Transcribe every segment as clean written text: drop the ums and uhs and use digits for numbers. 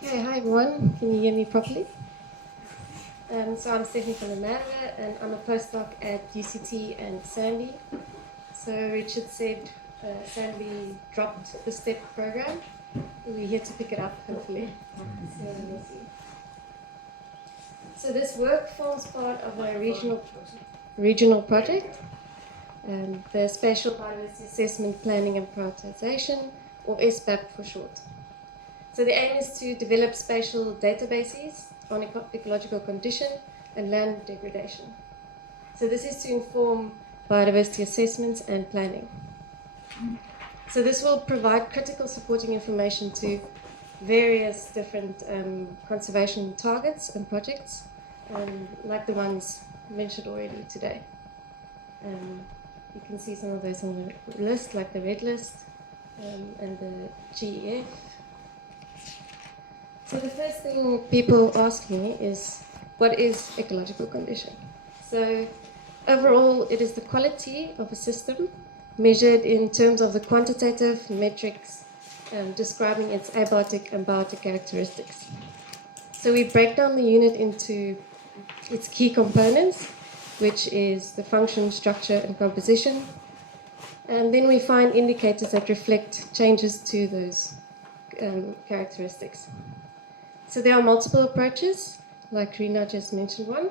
Okay, hi everyone. Can you hear me properly? So I'm Stephni from the Merwe, and I'm a postdoc at UCT and Sandy. So Richard said Sandy dropped the STEP program. We're here to pick it up, hopefully. So we'll see. So this work forms part of a regional project, the Spatial Biodiversity Assessment, Planning and Prioritization, or SBAP for short. So the aim is to develop spatial databases on ecological condition and land degradation. So this is to inform biodiversity assessments and planning. So this will provide critical supporting information to various different conservation targets and projects, like the ones mentioned already today. You can see some of those on the list, like the red list and the GEF. So the first thing people ask me is, what is ecological condition? So overall, it is the quality of a system measured in terms of the quantitative metrics describing its abiotic and biotic characteristics. So we break down the unit into its key components, which is the function, structure, and composition. And then we find indicators that reflect changes to those characteristics. So there are multiple approaches, like Rina just mentioned one.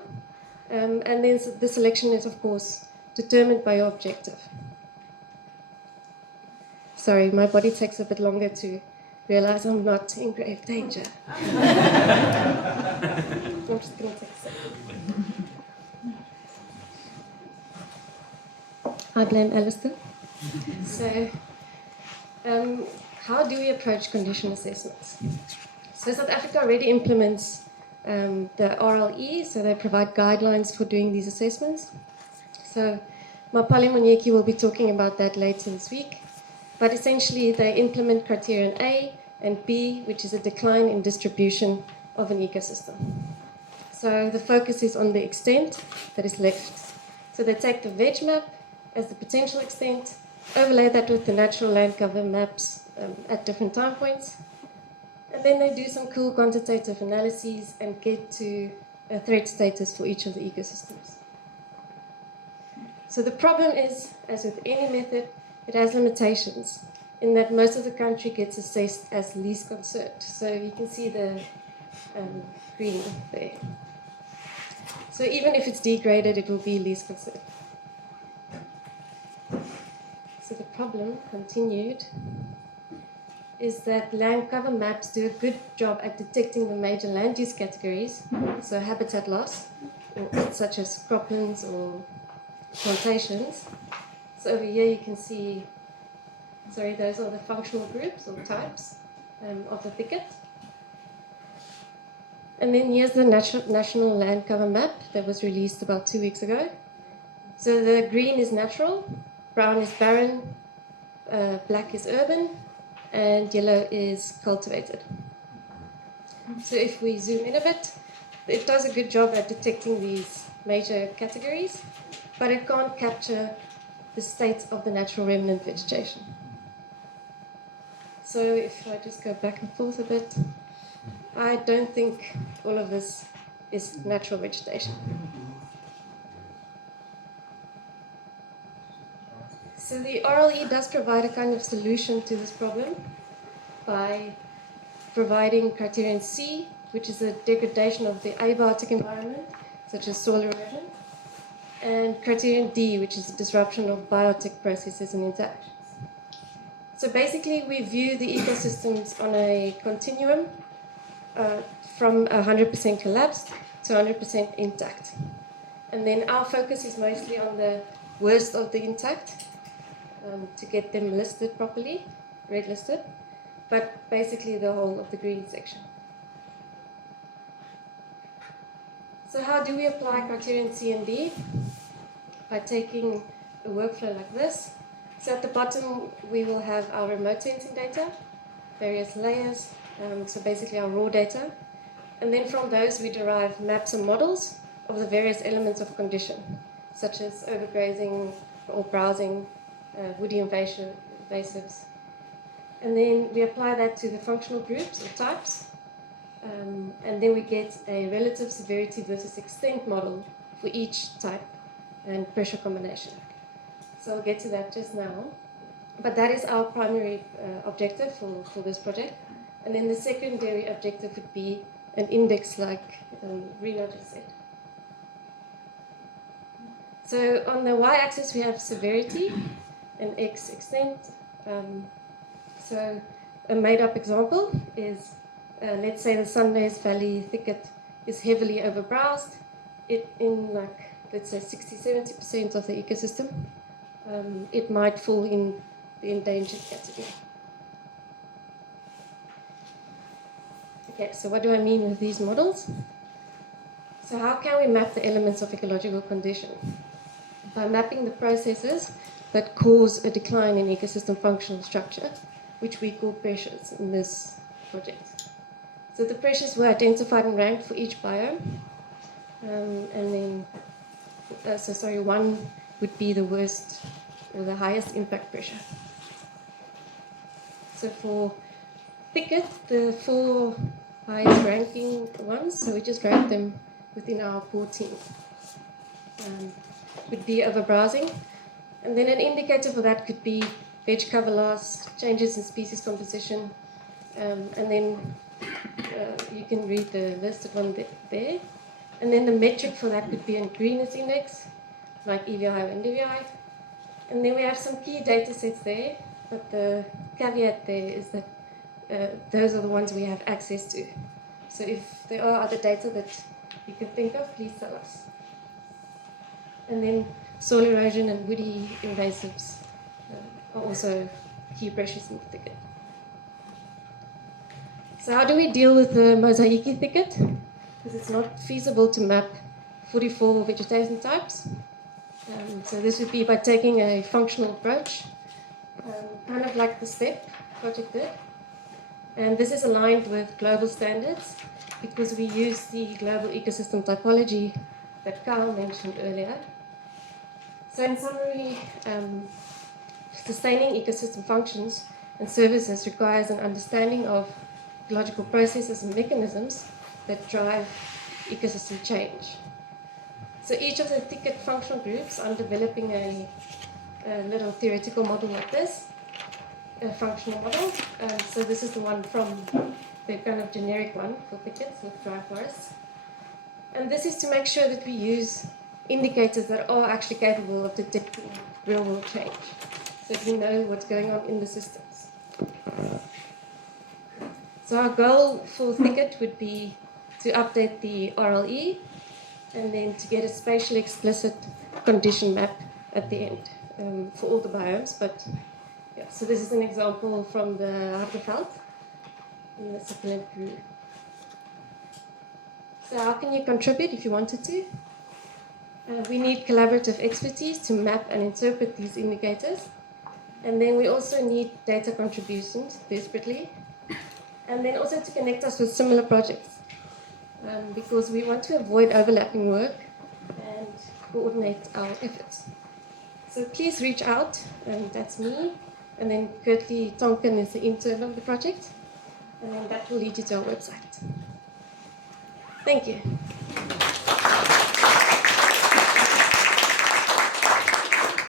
And then the selection is, of course, determined by your objective. Sorry, my body takes a bit longer to realize I'm not in grave danger. I'm just going to take a second. I blame Alistair. So, how do we approach condition assessments? So South Africa already implements the RLE, so they provide guidelines for doing these assessments. So Mapale Monyeki will be talking about that later this week. But essentially, they implement criterion A and B, which is a decline in distribution of an ecosystem. So the focus is on the extent that is left. So they take the veg map as the potential extent, overlay that with the natural land cover maps at different time points, and then they do some cool quantitative analyses and get to a threat status for each of the ecosystems. So the problem is, as with any method, it has limitations in that most of the country gets assessed as least concerned. So you can see the green there. So even if it's degraded, it will be least concerned. So the problem continued is that land cover maps do a good job at detecting the major land use categories, so habitat loss, such as croplands or plantations. So over here you can see, those are the functional groups or types of the thicket. And then here's the national land cover map that was released about 2 weeks ago. So the green is natural, brown is barren, black is urban, and yellow is cultivated. So if we zoom in a bit, it does a good job at detecting these major categories, but it can't capture the state of the natural remnant vegetation. So if I just go back and forth a bit, I don't think all of this is natural vegetation. So the RLE does provide a kind of solution to this problem by providing criterion C, which is the degradation of the abiotic environment, such as soil erosion, and criterion D, which is the disruption of biotic processes and interactions. So basically, we view the ecosystems on a continuum from 100% collapsed to 100% intact. And then our focus is mostly on the worst of the intact to get them listed properly, red listed, but basically the whole of the green section. So how do we apply criterion C and D? By taking a workflow like this. So at the bottom, we will have our remote sensing data, various layers, so basically our raw data. And then from those, we derive maps and models of the various elements of condition, such as overgrazing or browsing, woody invasives. And then we apply that to the functional groups or types, And then we get a relative severity versus extent model for each type and pressure combination. So I'll get to that just now. But that is our primary objective for this project. And then the secondary objective would be an index like Rena just said. So on the y-axis we have severity and x extent. So a made-up example is, let's say the Sundays Valley thicket is heavily overbrowsed. In like, let's say 60-70% of the ecosystem, it might fall in the endangered category. Okay, so what do I mean with these models? So how can we map the elements of ecological condition? By mapping the processes that cause a decline in ecosystem functional structure, which we call pressures in this project. So the pressures were identified and ranked for each biome. And then, one would be the worst or the highest impact pressure. So for Thicket, the 4 highest ranking ones, so we just ranked them within our core team, would be overbrowsing. And then an indicator for that could be veg cover loss, changes in species composition, and then you can read the listed one there. And then the metric for that could be a greenness index, like EVI or NDVI. And then we have some key data sets there, but the caveat there is that those are the ones we have access to. So if there are other data that you can think of, please tell us. And then soil erosion and woody invasives are also key pressures in the thicket. So how do we deal with the mosaic thicket? Because it's not feasible to map 44 vegetation types. So this would be by taking a functional approach, kind of like the STEP project did. And this is aligned with global standards because we use the global ecosystem typology that Carl mentioned earlier. So in summary, sustaining ecosystem functions and services requires an understanding of ecological processes and mechanisms that drive ecosystem change. So each of the Thicket functional groups, I'm developing a little theoretical model like this, a functional model. So this is the one from the kind of generic one for thickets with dry forests. And this is to make sure that we use indicators that are actually capable of detecting real-world change, so that we know what's going on in the systems. So our goal for Thicket would be to update the RLE and then to get a spatially explicit condition map at the end for all the biomes. But yeah, so this is an example from the Harderveld in the succulent Peru. So how can you contribute if you wanted to? We need collaborative expertise to map and interpret these indicators. And then we also need data contributions desperately. And then also to connect us with similar projects. Because we want to avoid overlapping work and coordinate our efforts. So please reach out, and that's me. And then Curtly Tonkin is the intern of the project. And then that will lead you to our website. Thank you.